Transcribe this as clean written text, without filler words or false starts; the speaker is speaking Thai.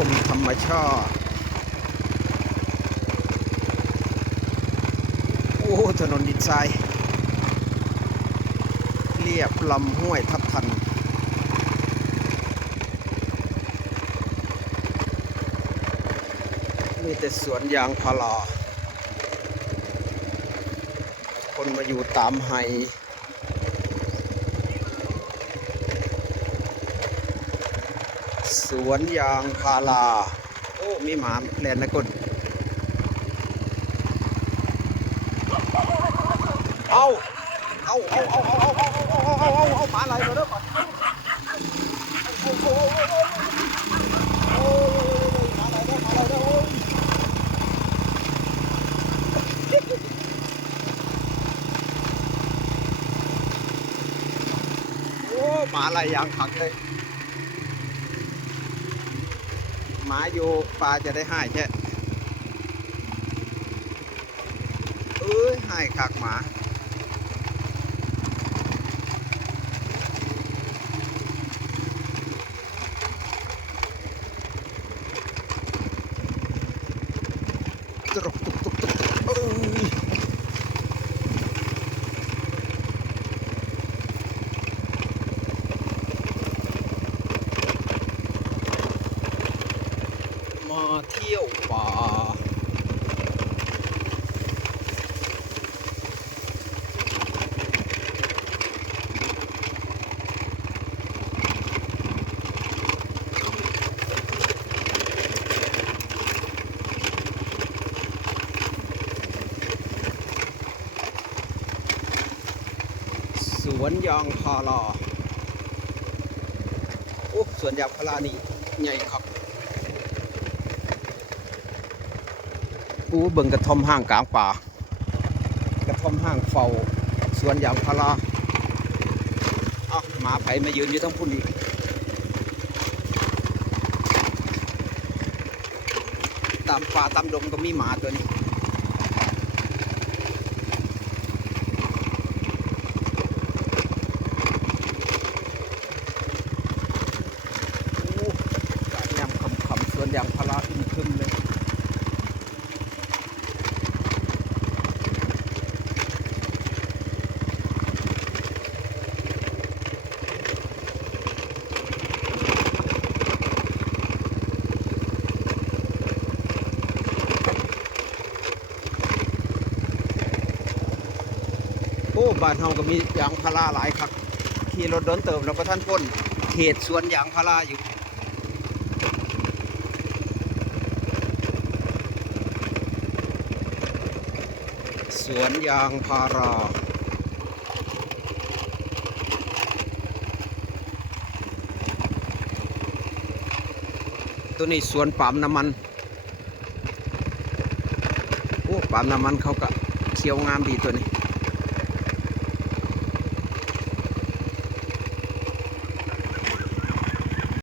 ชมธรรมชาติโอ้ถนนดินทรายเรียบลำห้วยทับทันมีแต่สวนยางพาราคนมาอยู่ตามไฮสวนยางพาราโอ้มีหมาแลนนะคนเอาหมาอะไรมาเด้อก่อนหมาอะไรเด้อโอ้หมาอะไรยางขังเลยหมาอยู่ปลาจะได้หายแค่หายคักหมามาเที่ยวป่าสวนยางพาราโอ้สวนยางพารานี่ใหญ่ครับเบิ่งกระท่อมห้างกลางป่ากระท่อมห้างเฝ้าสวนยางพาราหมาไผ่มายืนอยู่ทั้งพุ่นอีกตามป่าตามดงก็มีหมาตัวนี้การยำคำสวนยางพาราอึมครึมเลยโอ้บ้านเฮาก็มียางพาราหลายครับขี่รถโดนเติมแล้วก็ท่านพ้นเขตสวนยางพาราอยู่สวนยางพาราตัวนี้สวนปาล์มน้ำมันโอ้ปาล์มน้ำมันเขาก็เขียวงามดีตัวนี้